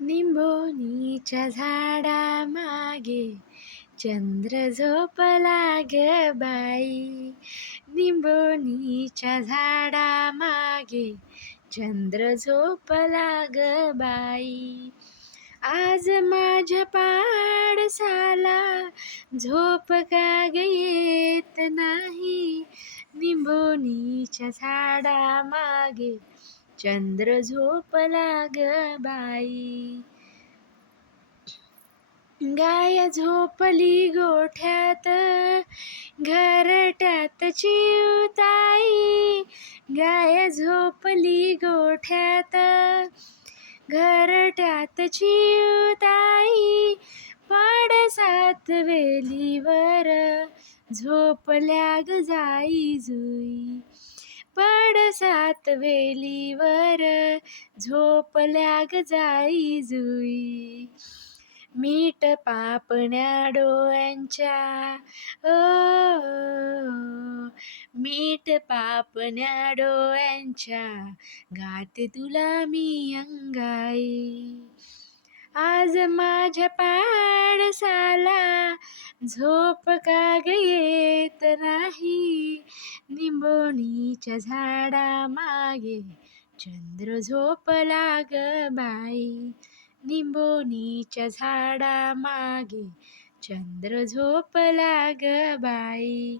निंबोनीच्या झाडामागे चंद्र झोपला ग बाई. निंबोनीच्या झाडामागे चंद्र झोपला ग बाई. आज माझ्या पाडसाला झोप का ग येत नाही. निंबोनीच्या झाडामागे चंद्र झोपला ग बाई. गाय झोपली गोठ्यात घरट्यात चिऊताई. गाय झोपली गोठ्यात घरट्यात चिऊताई. पडसात वेलीवर झोपल्या ग जाई जुई. पडसात वेलीवर झोपल्या ग जाई जुई. मीठ पापण्या डोळ्यांच्या मीठ पापण्या डोळ्यांच्या गाते तुला मी अंगाई. आज माझ्या पाडसाला झोप का ग येत नाही. निंबोनीच्या झाडामागे चंद्र झोपला ग बाई. निंबोनीच्या झाडामागे चंद्र झोपला ग बाई.